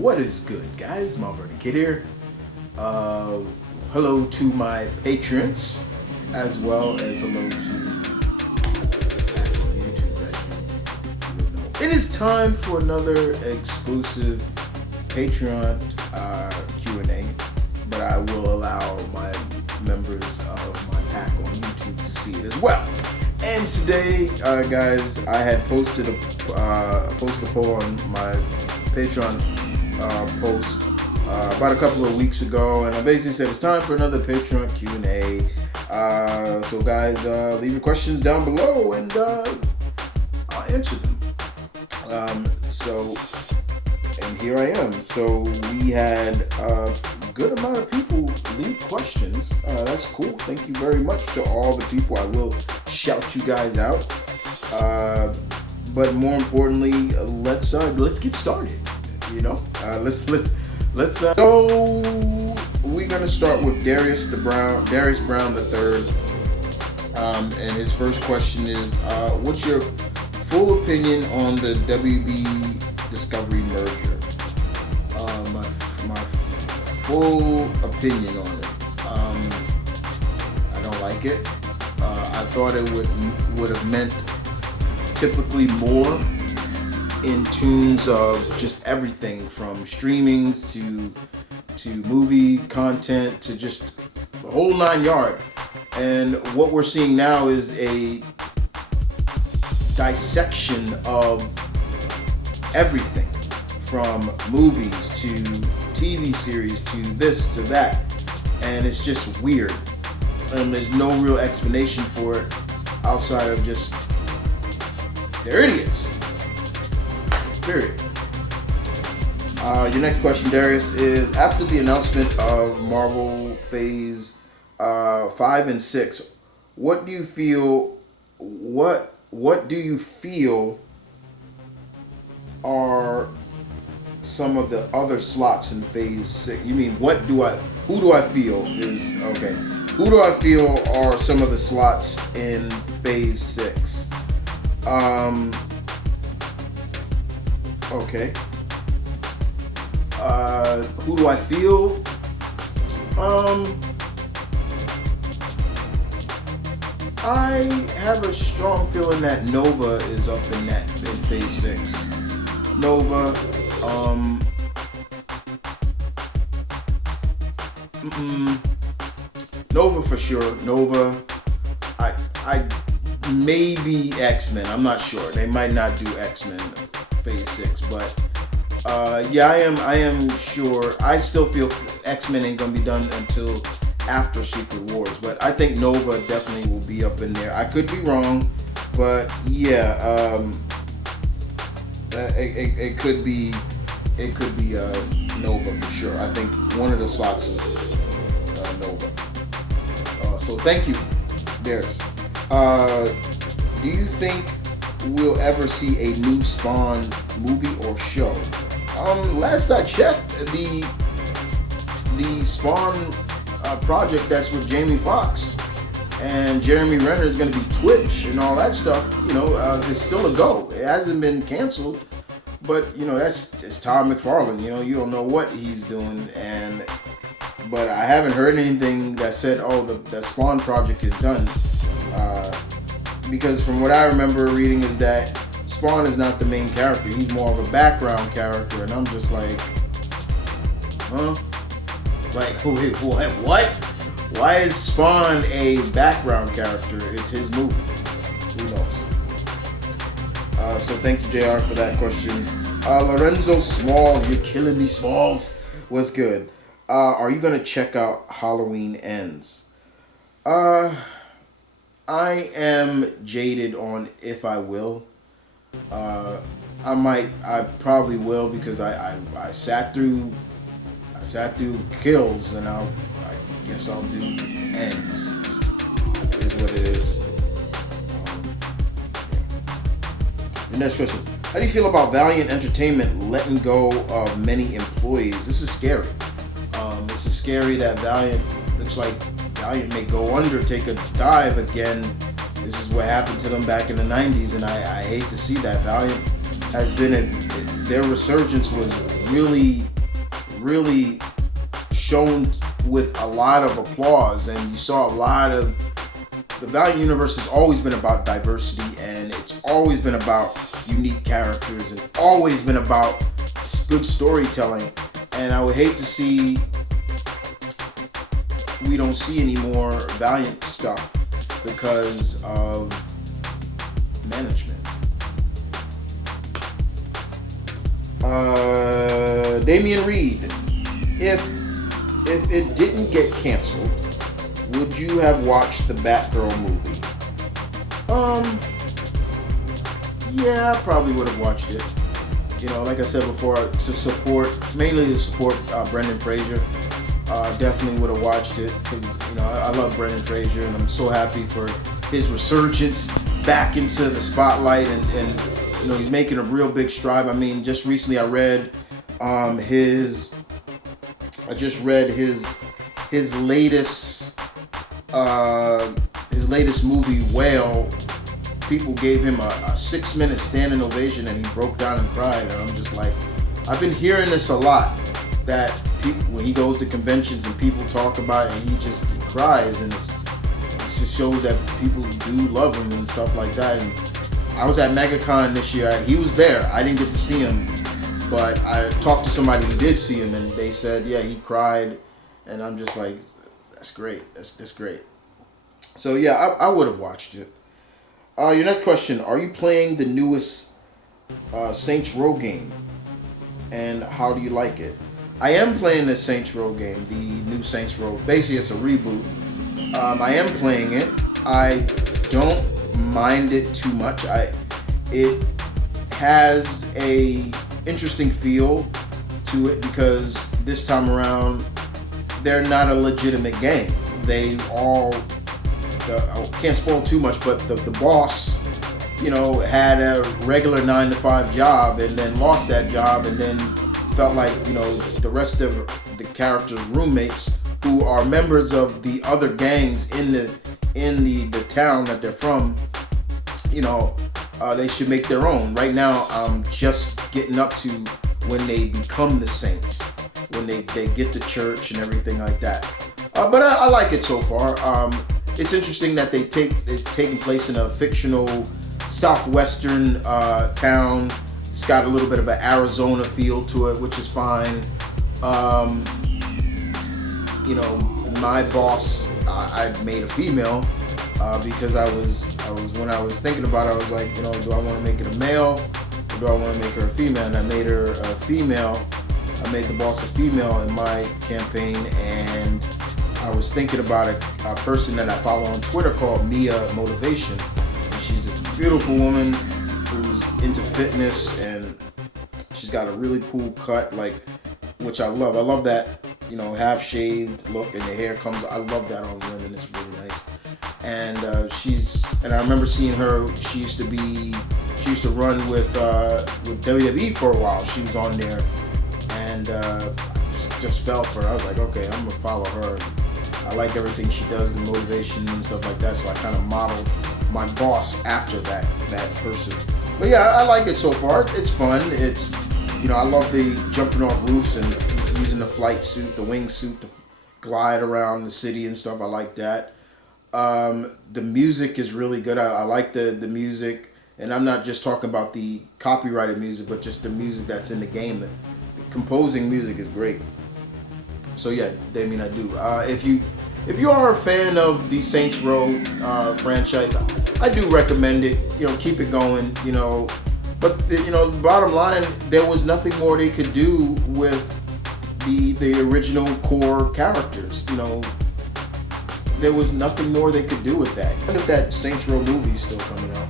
What is good, guys? Mount Kid here. Hello to my patrons, as well as hello to YouTube. As you know, it is time for another exclusive Patreon Q&A, but I will allow my members of my pack on YouTube to see it as well. And today, guys, I had posted a poll on my Patreon post about a couple of weeks ago, and I basically said it's time for another Patreon Q&A. So guys, leave your questions down below, and I'll answer them. And here I am. So we had a good amount of people leave questions. That's cool. Thank you very much to all the people. I will shout you guys out. But more importantly, let's get started. You know, let's. So we're gonna start with Darius Brown III, and his first question is, what's your full opinion on the WB Discovery merger? My full opinion on it. I don't like it. I thought it would have meant typically more in tunes of just everything from streamings to movie content to just the whole 9 yards. And what we're seeing now is a dissection of everything from movies to TV series to this to that, and it's just weird, and there's no real explanation for it outside of just they're idiots. Period. Your next question, Darius, is after the announcement of Marvel Phase 5 and 6, what do you feel? What do you feel are some of the other slots in Phase 6? You mean who do I feel is okay? Who do I feel are some of the slots in Phase 6? Okay. Who do I feel? I have a strong feeling that Nova is up in Phase 6. Nova, Nova for sure. Nova, I maybe X-Men. I'm not sure. They might not do X-Men Phase 6, but yeah, I am sure. I still feel X-Men ain't gonna be done until after Secret Wars, but I think Nova definitely will be up in there. I could be wrong, but yeah, it could be Nova for sure. I think one of the slots is Nova. So thank you, Darius. Do you think we'll ever see a new Spawn movie or show? Last I checked, the Spawn project that's with Jamie Foxx and Jeremy Renner is going to be Twitch and all that stuff. You know, it's still a go. It hasn't been canceled, but you know it's Todd McFarlane. You know, you don't know what he's doing, but I haven't heard anything that said, oh, the Spawn project is done. Because from what I remember reading is that Spawn is not the main character. He's more of a background character, and I'm just like, huh? Like, wait, what? Why is Spawn a background character? It's his movie. Who knows? So thank you, JR, for that question. Lorenzo Small, you're killing me, Smalls. What's good? Are you gonna check out Halloween Ends? I am jaded on if I will. I probably will, because I sat through Kills, and I guess I'll do Ends. Is what it is. The next question: how do you feel about Valiant Entertainment letting go of many employees? This is scary. This is scary that Valiant looks like Valiant may go under, take a dive again. This is what happened to them back in the 90s, and I hate to see that. Valiant has been their resurgence was really really shown with a lot of applause, and you saw a lot of the Valiant universe has always been about diversity, and it's always been about unique characters, and always been about good storytelling. And I would hate to see we don't see any more Valiant stuff because of management. Damian Reed, if it didn't get canceled, would you have watched the Batgirl movie? Yeah, I probably would have watched it. You know, like I said before, mainly to support Brendan Fraser. Definitely would have watched it because, you know, I love Brendan Fraser, and I'm so happy for his resurgence back into the spotlight, and you know, he's making a real big stride. I mean, just recently I read his latest movie, Whale. People gave him a 6-minute standing ovation, and he broke down and cried. And I'm just like, I've been hearing this a lot, that people, when he goes to conventions and people talk about it, and he cries, and it just shows that people do love him and stuff like that. And I was at MegaCon this year. He was there. I didn't get to see him, but I talked to somebody who did see him, and they said, yeah, he cried. And I'm just like, that's great. That's great. So yeah, I would have watched it. Your next question: are you playing the newest Saints Row game, and how do you like it? I am playing the Saints Row game, the new Saints Row. Basically, it's a reboot. I am playing it. I don't mind it too much. It has a interesting feel to it because this time around they're not a legitimate gang. They all, I can't spoil too much, but the boss, you know, had a regular 9-to-5 job and then lost that job, and then felt like, you know, the rest of the characters' roommates, who are members of the other gangs in the town that they're from, you know, they should make their own. Right now, I'm just getting up to when they become the Saints, when they get to church and everything like that. But I like it so far. It's interesting that it's taking place in a fictional southwestern town. It's got a little bit of an Arizona feel to it, which is fine. You know, my boss, I made a female because I was when I was thinking about it, I was like, you know, do I want to make it a male or do I want to make her a female? And I made her a female. I made the boss a female in my campaign, and I was thinking about a person that I follow on Twitter called Mia Motivation. And she's this beautiful woman who's into fitness, and she's got a really cool cut, like, which I love. I love that, you know, half shaved look, and the hair comes. I love that on women. It's really nice. And and I remember seeing her. She used to run with WWE for a while. She was on there, and just fell for her. I was like, okay, I'm gonna follow her. I like everything she does, the motivation and stuff like that. So I kind of modeled my boss after that person. But yeah, I like it so far. It's fun. It's, you know, I love the jumping off roofs and using the flight suit, the wingsuit to glide around the city and stuff. I like that. The music is really good. I like the music, and I'm not just talking about the copyrighted music, but just the music that's in the game. The composing music is great. So yeah, Damien, I do. If you are a fan of the Saints Row franchise, I do recommend it. You know, keep it going. You know, but you know, bottom line, there was nothing more they could do with the original core characters. You know, there was nothing more they could do with that. I wonder if that Saints Row movie is still coming out.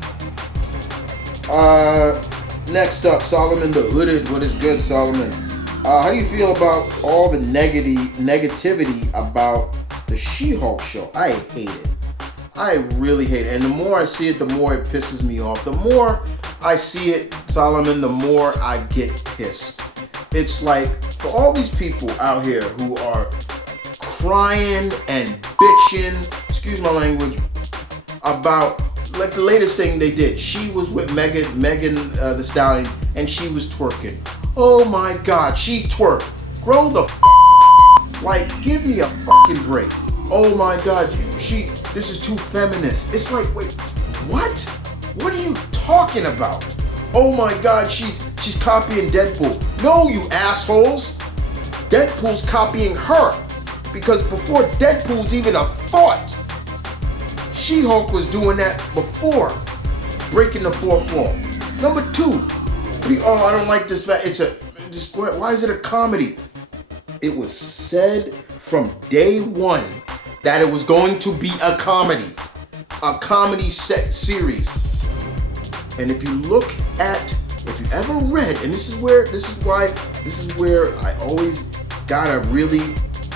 Next up, Solomon the Hooded. What is good, Solomon? How do you feel about all the negativity about the She-Hulk show? I hate it. I really hate it. And the more I see it, the more it pisses me off. The more I see it, Solomon, the more I get pissed. It's like, for all these people out here who are crying and bitching, excuse my language, about, like, the latest thing they did. She was with Megan Thee Stallion, and she was twerking. Oh my God, she twerked. Grow the like, give me a fucking break. Oh my God, this is too feminist. It's like, wait, what? What are you talking about? Oh my God, she's copying Deadpool. No, you assholes. Deadpool's copying her. Because before Deadpool's even a thought, She-Hulk was doing that before breaking the fourth wall. Number 2, I don't like this fact. Why is it a comedy? It was said from day one that it was going to be a comedy series. And if you ever read, and this is where I always gotta really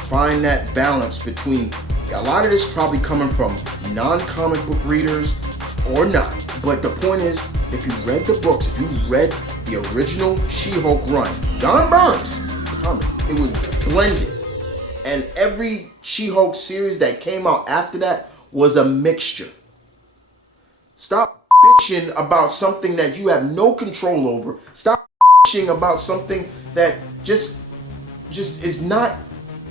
find that balance between a lot of this probably coming from non-comic book readers or not. But the point is, if you read the books, if you read the original She-Hulk run, Don Burns comic, it was blended. And every She-Hulk series that came out after that was a mixture. Stop bitching about something that you have no control over. Stop bitching about something that just is not.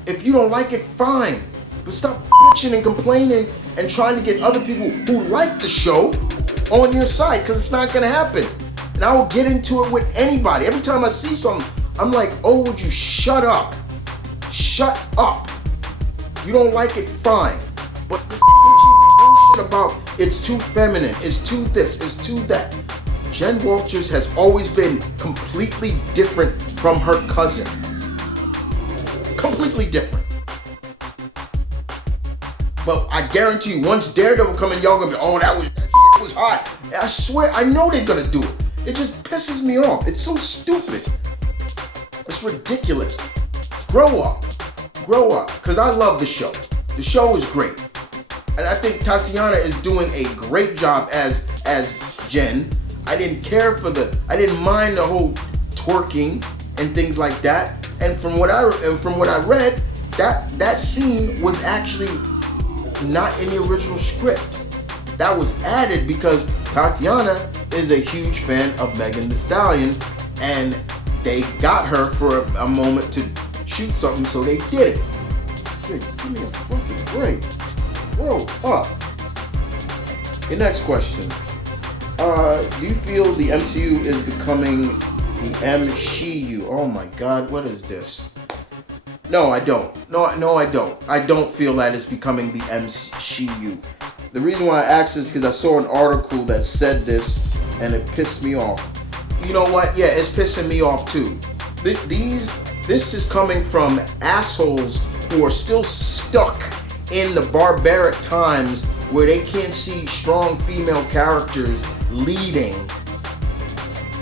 If you don't like it, fine. But stop bitching and complaining and trying to get other people who like the show on your side, because it's not going to happen. And I will get into it with anybody. Every time I see something, I'm like, oh, would you shut up? Shut up. You don't like it, fine. But this bullshit about it's too feminine, it's too this, it's too that. Jen Walters has always been completely different from her cousin. Completely different. But I guarantee you, once Daredevil come in, y'all gonna be, oh, that shit was hot. I swear, I know they're gonna do it. It just pisses me off. It's so stupid. It's ridiculous. Grow up. Grow up. Because I love the show. The show is great. And I think Tatiana is doing a great job as Jen. I didn't mind the whole twerking and things like that. And from what I read, that scene was actually not in the original script. That was added because Tatiana is a huge fan of Megan Thee Stallion, and they got her for a moment to shoot something, so they did it. Dude, give me a fucking break. Grow up. Your next question. Do you feel the MCU is becoming the MCU? Oh my God, what is this? No, I don't. No, I don't. I don't feel that it's becoming the MCU. The reason why I asked is because I saw an article that said this, and it pissed me off. You know what? Yeah, it's pissing me off too. This is coming from assholes who are still stuck in the barbaric times where they can't see strong female characters leading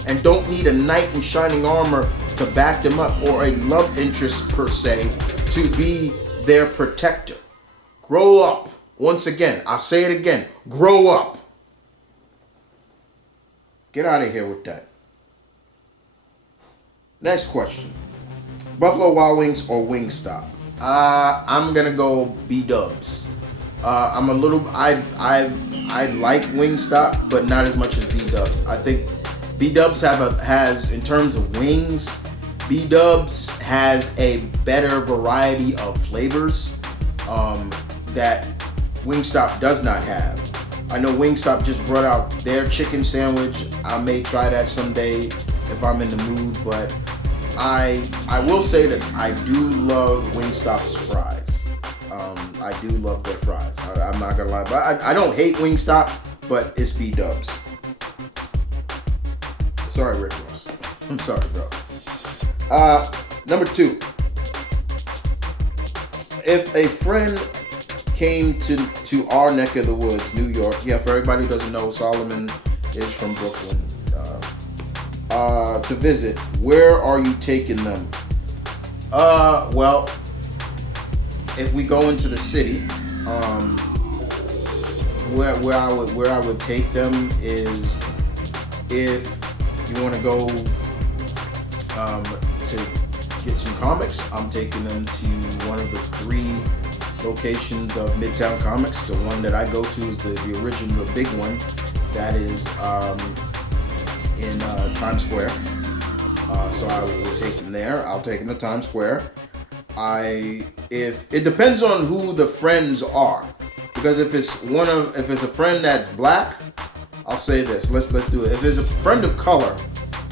and don't need a knight in shining armor to back them up or a love interest per se to be their protector. Grow up. Once again, I'll say it again. Grow up. Get out of here with that. Next question. Buffalo Wild Wings or Wingstop? I'm gonna go B-dubs. I like Wingstop, but not as much as B-dubs. I think B-dubs has in terms of wings, B-dubs has a better variety of flavors that Wingstop does not have. I know Wingstop just brought out their chicken sandwich. I may try that someday if I'm in the mood, but I will say this, I do love Wingstop's fries. I do love their fries. I'm not gonna lie, but I don't hate Wingstop, but it's B-dubs. Sorry, Rick Ross. I'm sorry, bro. Number 2. If a friend came to our neck of the woods, New York. Yeah, for everybody who doesn't know, Solomon is from Brooklyn. To visit, where are you taking them? Well, if we go into the city, where I would take them is if you want to go to get some comics, I'm taking them to one of the 3 locations of Midtown Comics. The one that I go to is the original, the big one that is in Times Square. So I will take them there. I'll take them to Times Square. If it depends on who the friends are, because if it's a friend that's black, I'll say this. Let's do it. If it's a friend of color,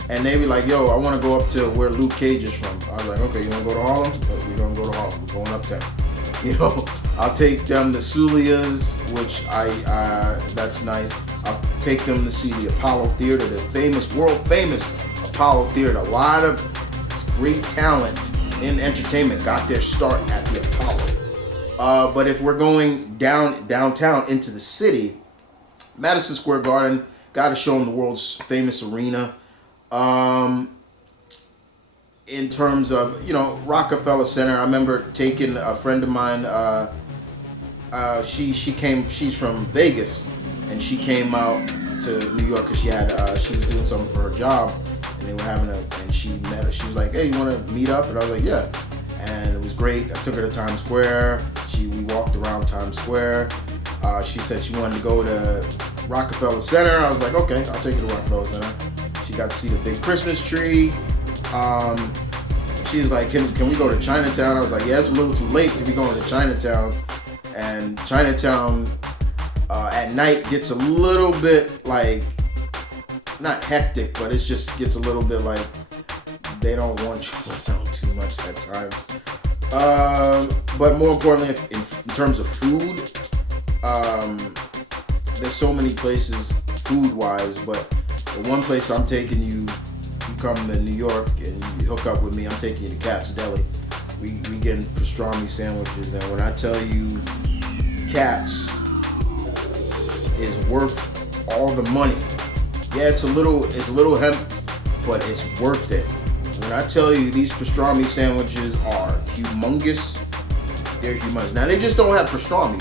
and they be like, "Yo, I want to go up to where Luke Cage is from," I was like, "Okay, you want to go to Harlem? We're gonna go to Harlem. We're going uptown." I'll take them to Sulia's, which that's nice. I'll take them to see the Apollo Theater, the world famous Apollo Theater. A lot of great talent in entertainment got their start at the Apollo. But if we're going downtown into the city, Madison Square Garden, got to show them the world's famous arena. In terms of, Rockefeller Center, I remember taking a friend of mine, she's from Vegas, and she came out to New York because she was doing something for her job, and they were and she met her. She was like, "Hey, you want to meet up?" And I was like, "Yeah." And it was great. I took her to Times Square. We walked around Times Square. She said she wanted to go to Rockefeller Center. I was like, "Okay, I'll take you to Rockefeller Center." She got to see the big Christmas tree. She was like, can we go to Chinatown? I was like, yeah, it's a little too late to be going to Chinatown. And Chinatown at night gets a little bit like, not hectic, but it just gets a little bit like they don't want you around too much at times. But more importantly, in terms of food, there's so many places food-wise, but the one place I'm taking you come to New York and you hook up with me, I'm taking you to Katz Deli. We getting pastrami sandwiches, and when I tell you Katz is worth all the money. Yeah, it's a little hemp, but it's worth it. When I tell you these pastrami sandwiches are humongous, they're humongous. Now they just don't have pastrami.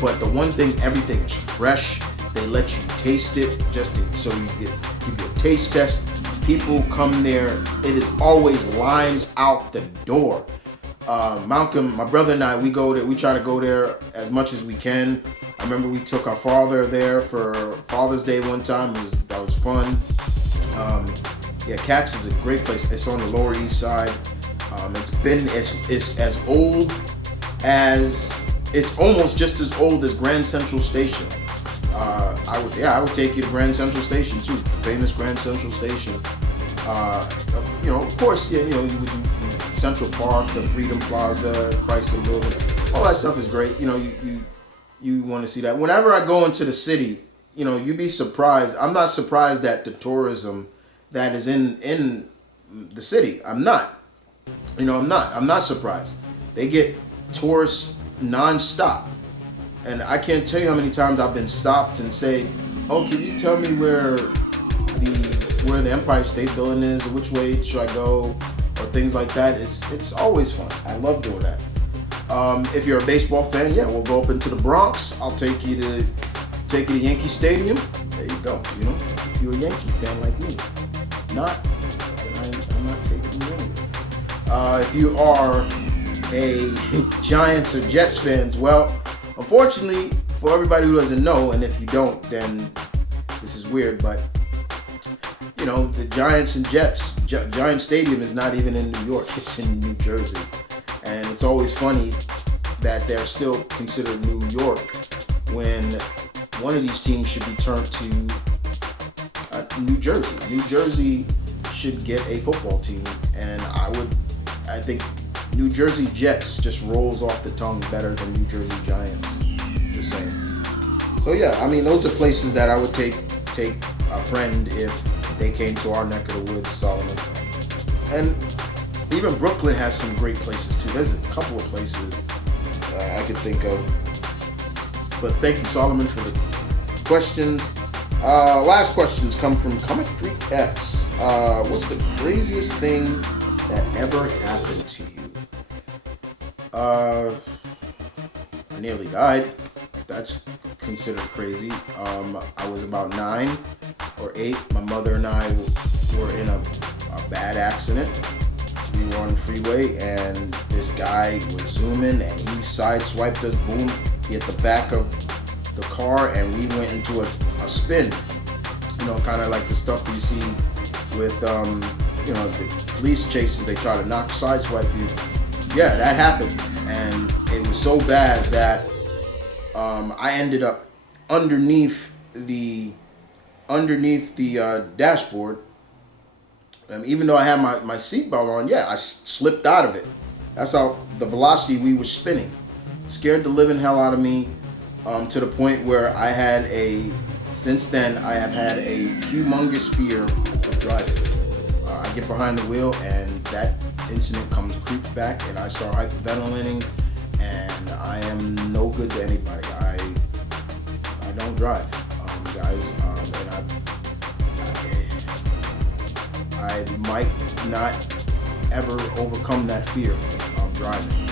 But the one thing, everything is fresh. They let you taste it so you give you a taste test. People come there. It is always lines out the door. Malcolm, my brother and I, we try to go there as much as we can. I remember we took our father there for Father's Day one time. That was fun. Katz is a great place. It's on the Lower East Side. It's as old as, it's almost just as old as Grand Central Station. I would take you to Grand Central Station too, the famous Grand Central Station. Of course, you would do Central Park, the Freedom Plaza, Chrysler Building, all that stuff is great. You want to see that. Whenever I go into the city, you'd be surprised. I'm not surprised at the tourism that is in the city. I'm not. I'm not surprised. They get tourists nonstop. And I can't tell you how many times I've been stopped and say, "Oh, can you tell me where the Empire State Building is, or which way should I go?" or things like that. It's always fun. I love doing that. If you're a baseball fan, yeah, we'll go up into the Bronx. I'll take you to Yankee Stadium. There you go. If you're a Yankee fan like me, then I'm not taking you anywhere. If you are a Giants or Jets fans, well, unfortunately, for everybody who doesn't know, and if you don't, then this is weird, but the Giants and Jets, Giant Stadium is not even in New York, it's in New Jersey. And it's always funny that they're still considered New York when one of these teams should be turned to New Jersey. New Jersey should get a football team, and I think New Jersey Jets just rolls off the tongue better than New Jersey Giants. Just saying. So yeah, those are places that I would take a friend if they came to our neck of the woods, Solomon. And even Brooklyn has some great places too. There's a couple of places I could think of. But thank you, Solomon, for the questions. Last questions come from Comic Freak X. What's the craziest thing that ever happened to you? I nearly died. That's considered crazy. I was about 9 or 8. My mother and I were in a bad accident. We were on the freeway and this guy was zooming and he sideswiped us. Boom, he hit the back of the car and we went into a spin. Kind of like the stuff you see with the police chases, they try to sideswipe you. Yeah, that happened, and it was so bad that I ended up underneath the dashboard. Even though I had my seatbelt on, yeah, I slipped out of it. That's how the velocity we were spinning. Scared the living hell out of me, to the point where since then, I have had a humongous fear of driving. I get behind the wheel and that incident creeps back and I start hyperventilating and I am no good to anybody. I don't drive, guys, and I might not ever overcome that fear of driving.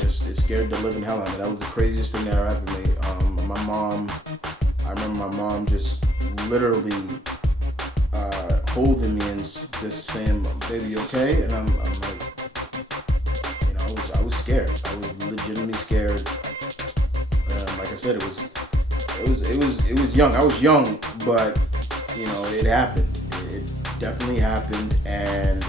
It scared the living hell out of me. That was the craziest thing that ever happened to me. I remember my mom just literally holding me and just saying, "Baby, you okay?" And I'm like, I was scared. I was legitimately scared. Like I said, it was young. I was young, but it happened. It definitely happened, and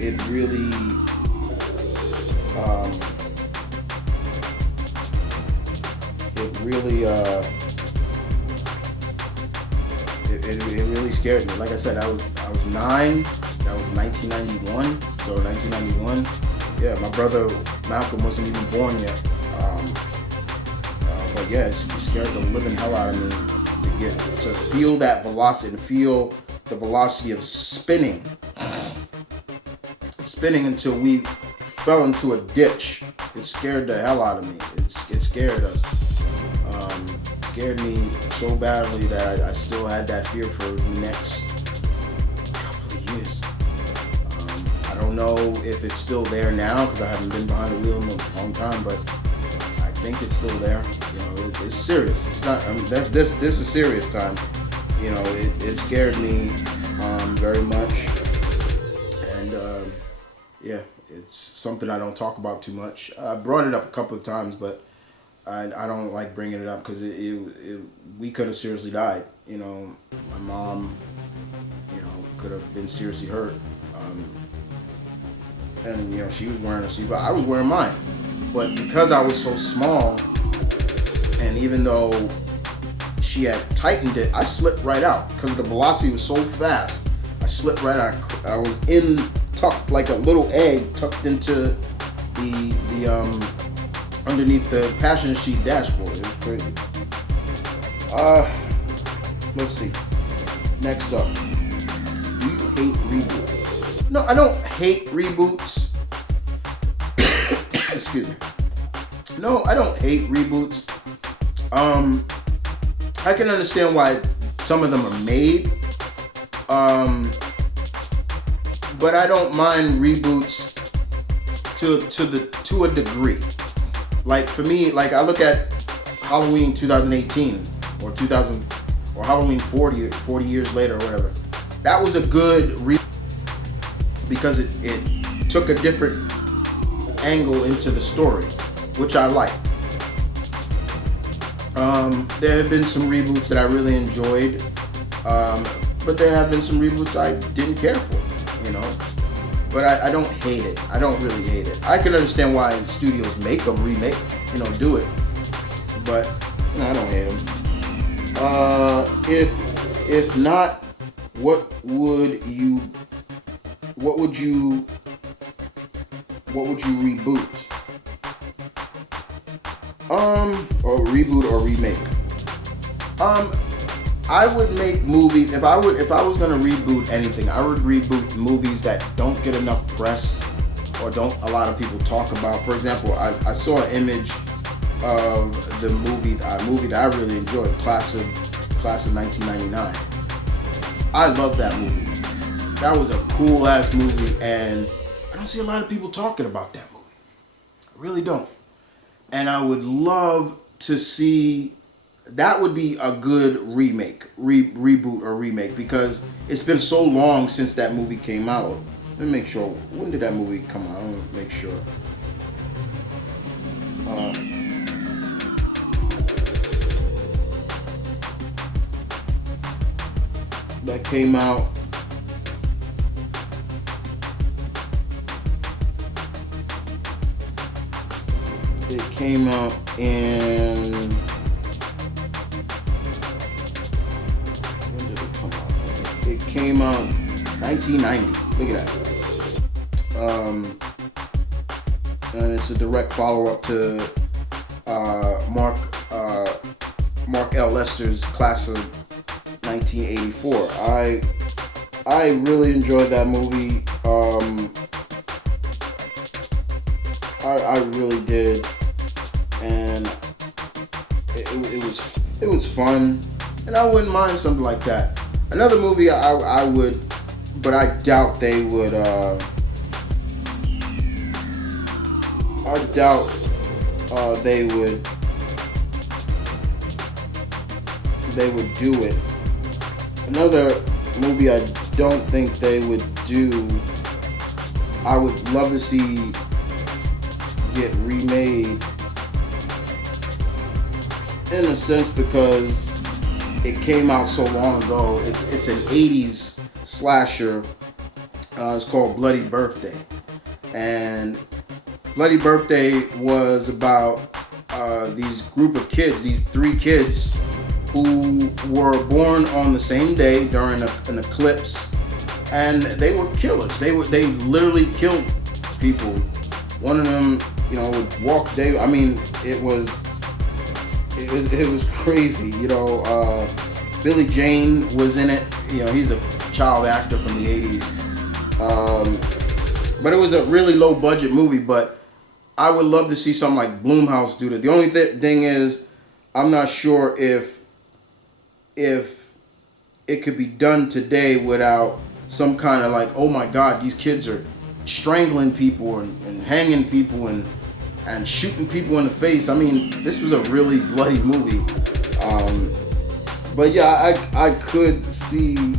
it really it really scared me. Like I said, I was 9. That was 1991. So 1991. Yeah, my brother Malcolm wasn't even born yet. But yeah, it scared the living hell out of me to feel that velocity and feel the velocity of spinning until we fell into a ditch. It scared the hell out of me. It scared us. Scared me so badly that I still had that fear for the next couple of years. I don't know if it's still there now because I haven't been behind the wheel in a long time, but I think it's still there. It's serious. It's not. This is serious time. It scared me very much, and yeah, it's something I don't talk about too much. I brought it up a couple of times, but I don't like bringing it up because we could have seriously died. My mom, could have been seriously hurt, and she was wearing a seatbelt. I was wearing mine, but because I was so small, and even though she had tightened it, I slipped right out because the velocity was so fast. I slipped right out. I was tucked like a little egg tucked into the underneath the passenger seat dashboard. It was crazy. Let's see. Next up, do you hate reboots? No, I don't hate reboots. Excuse me. No, I don't hate reboots. I can understand why some of them are made. But I don't mind reboots to a degree. Like for me, like I look at Halloween 2018 or Halloween 40 years later or whatever. That was a good because it took a different angle into the story, which I liked. There have been some reboots that I really enjoyed, but there have been some reboots I didn't care for, But I don't hate it. I don't really hate it. I can understand why studios make them, remake, do it. But I don't hate them. If not, what would you reboot? Or reboot or remake. I would make movies if I was gonna reboot anything. I would reboot movies that don't get enough press or don't a lot of people talk about. For example, I saw an image of the movie that I really enjoyed, Class of 1999. I love that movie. That was a cool ass movie, and I don't see a lot of people talking about that movie. I really don't. And I would love to see. That would be a good remake, reboot or remake, because it's been so long since that movie came out. Let me make sure. When did that movie come out? I want to make sure. that came out. It came out in, when did it come out? It came out 1990. Look at that. And it's a direct follow-up to Mark L. Lester's class of 1984. I really enjoyed that movie. I really did, and it was fun, and I wouldn't mind something like that. Another movie I would, but I doubt they would. I doubt they would do it. Another movie I don't think they would do, I would love to see get remade, in a sense, because it came out so long ago. It's an 80s slasher. It's called Bloody Birthday, and Bloody Birthday was about these group of kids, these 3 kids who were born on the same day during an eclipse, and they were killers. They literally killed people. One of them, would walk. It was crazy. Billy Jane was in it. He's a child actor from the 80s. But it was a really low budget movie. But I would love to see something like Blumhouse do that. The only thing is, I'm not sure if it could be done today without some kind of like, oh my God, these kids are strangling people and hanging people and shooting people in the face. This was a really bloody movie. But yeah, I could see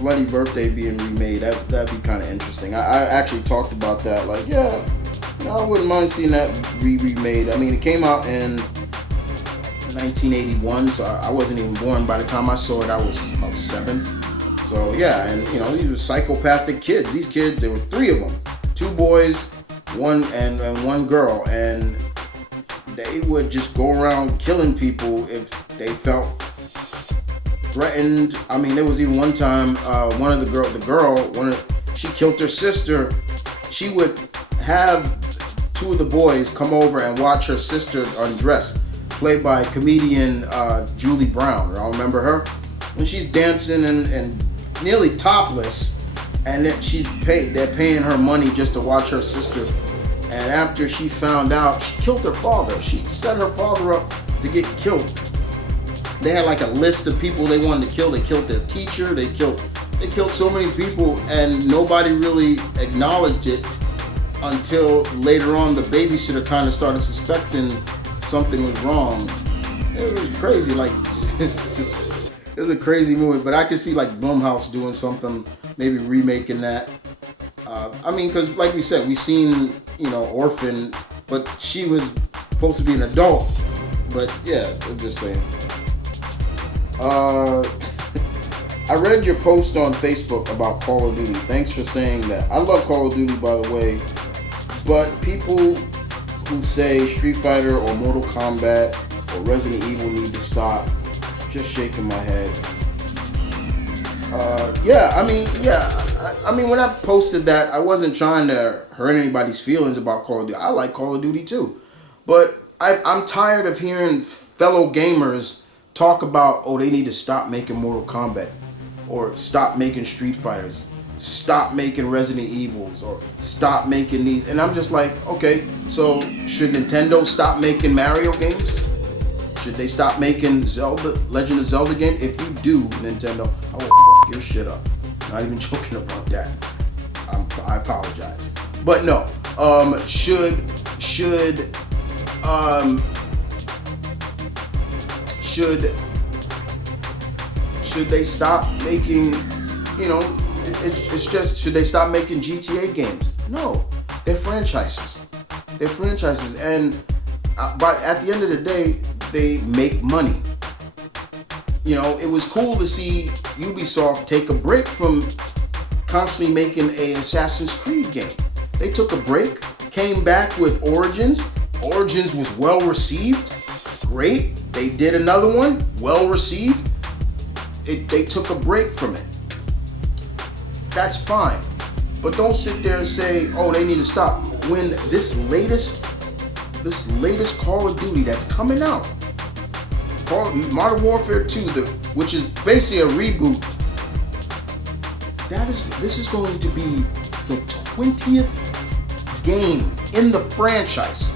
Bloody Birthday being remade. That'd be kind of interesting. I actually talked about that. Like, yeah, I wouldn't mind seeing that remade. It came out in 1981, so I wasn't even born. By the time I saw it, I was about 7. So yeah, and these were psychopathic kids. These kids, there were 3 of them, 2 boys, one and 1 girl, and they would just go around killing people if they felt threatened. There was even one time, she killed her sister. She would have 2 of the boys come over and watch her sister undress, played by comedian Julie Brown. I remember her. And she's dancing and nearly topless, and then they're paying her money just to watch her sister. And after she found out, she killed her father. She set her father up to get killed. They had like a list of people they wanted to kill. They killed their teacher. They killed so many people, and nobody really acknowledged it until later on. The babysitter kind of started suspecting something was wrong. It was crazy. Like, it was a crazy movie, but I could see like Blumhouse doing something, maybe remaking that. Because like we said, we seen Orphan, but she was supposed to be an adult. But yeah, I'm just saying. I read your post on Facebook about Call of Duty. Thanks for saying that. I love Call of Duty, by the way, but people who say Street Fighter or Mortal Kombat or Resident Evil need to stop, just shaking my head. When I posted that, I wasn't trying to hurt anybody's feelings about Call of Duty. I like Call of Duty too, but I'm tired of hearing fellow gamers talk about, they need to stop making Mortal Kombat, or stop making Street Fighters, stop making Resident Evils, or stop making these. And I'm just like, okay, so should Nintendo stop making Mario games? Should they stop making Legend of Zelda games? If you do, Nintendo, I will fuck your shit up. Not even joking about that. I apologize. But no, should they stop making, it's just, should they stop making GTA games? No, they're franchises. And but at the end of the day, they make money. You know, it was cool to see Ubisoft take a break from constantly making an Assassin's Creed game. They took a break, came back with Origins. Origins was well received. Great. They did another one, well received. They took a break from it. That's fine. But don't sit there and say, oh, they need to stop. When this latest Call of Duty that's coming out, Modern Warfare 2, which is basically a reboot, this is going to be the 20th game in the franchise.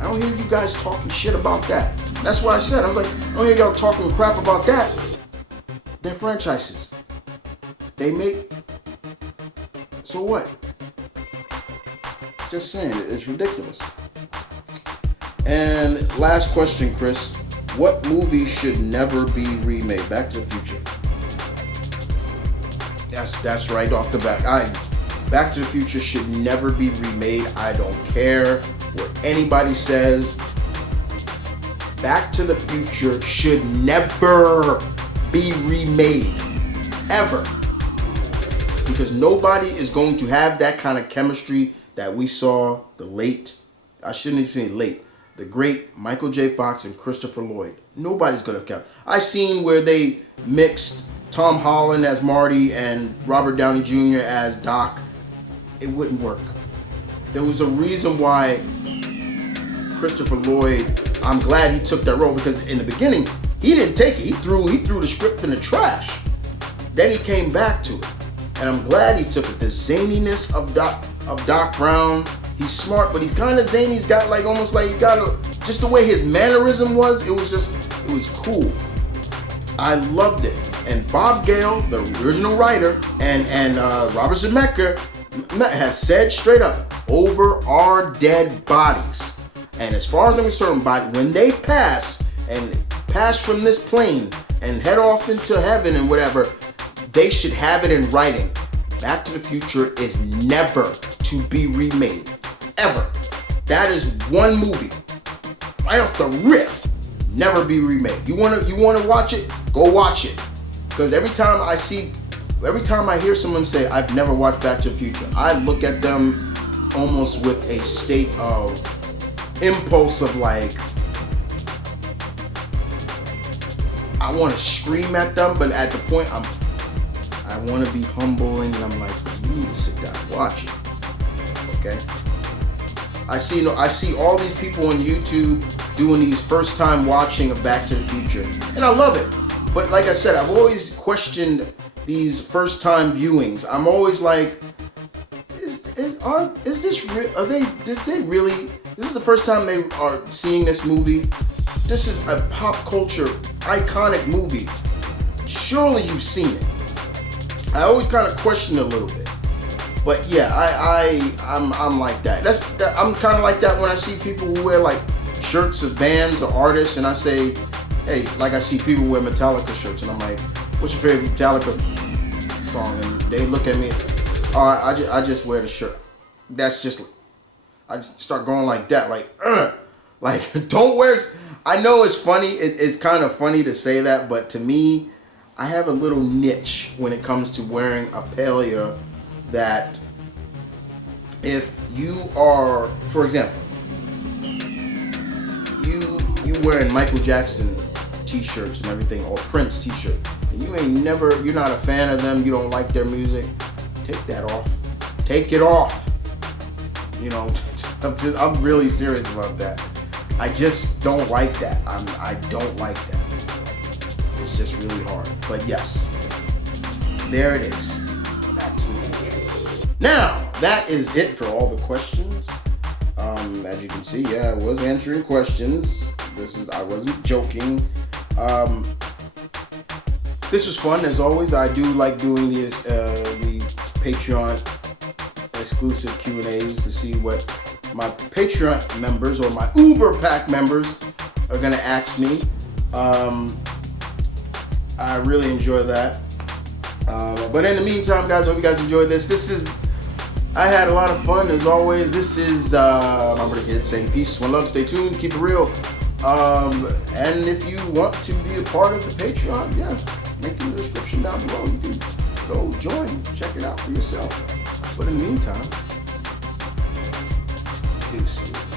I don't hear you guys talking shit about that. That's what I said. I was like, I don't hear y'all talking crap about that. They're franchises. They make... So what? Just saying, it's ridiculous. And last question, Chris. What movie should never be remade? Back to the Future. That's right off the bat. Back to the Future should never be remade. I don't care what anybody says. Back to the Future should never be remade. Ever. Because nobody is going to have that kind of chemistry that we saw the great Michael J. Fox and Christopher Lloyd. Nobody's going to count. I seen where they mixed Tom Holland as Marty and Robert Downey Jr. as Doc. It wouldn't work. There was a reason why Christopher Lloyd, I'm glad he took that role, because in the beginning, he didn't take it. He threw the script in the trash. Then he came back to it. And I'm glad he took it. The zaniness of Doc Brown. He's smart, but he's kind of zany. He's got just the way his mannerism was. It was cool. I loved it. And Bob Gale, the original writer, and Robert Zemeckis have said straight up, over our dead bodies. And as far as I'm concerned, when they pass from this plane and head off into heaven and whatever, they should have it in writing. Back to the Future is never to be remade. Ever. That is one movie. Right off the rip. Never be remade. You wanna watch it? Go watch it. Because every time I hear someone say, I've never watched Back to the Future, I look at them almost with a state of impulse of like, I want to scream at them, but at the point I want to be humble, and I'm like, you need to sit down and watch it. Okay? I see all these people on YouTube doing these first time watching of Back to the Future, and I love it. But like I said, I've always questioned these first time viewings. I'm always like, is this real? This is the first time they are seeing this movie? This is a pop culture iconic movie. Surely you've seen it. I always kind of question it a little bit. But yeah, I'm like that. I'm kind of like that when I see people who wear like shirts of bands or artists, and I say, hey, like I see people wear Metallica shirts, and I'm like, what's your favorite Metallica song? And they look at me, oh, I just wear the shirt. That's just, I start going like that, like don't wear. I know it's funny. It's kind of funny to say that, but to me, I have a little niche when it comes to wearing a palea that if you are, for example, you wearing Michael Jackson t-shirts and everything, or Prince t-shirt, and you're not a fan of them, you don't like their music, take that off. Take it off. You know, I'm really serious about that. I just don't like that. I don't like that. It's just really hard. But yes, there it is. Back to the Future. Now, that is it for all the questions. As you can see, yeah, I was answering questions. I wasn't joking. This was fun as always. I do like doing the Patreon exclusive Q&As to see what my Patreon members or my Uber Pack members are gonna ask me. I really enjoy that. But in the meantime, guys, I hope you guys enjoyed this. I had a lot of fun as always. This is my brother Kid saying peace, one love, stay tuned, keep it real. And if you want to be a part of the Patreon, yeah, link in the description down below. You can go join, check it out for yourself. But in the meantime, deuces.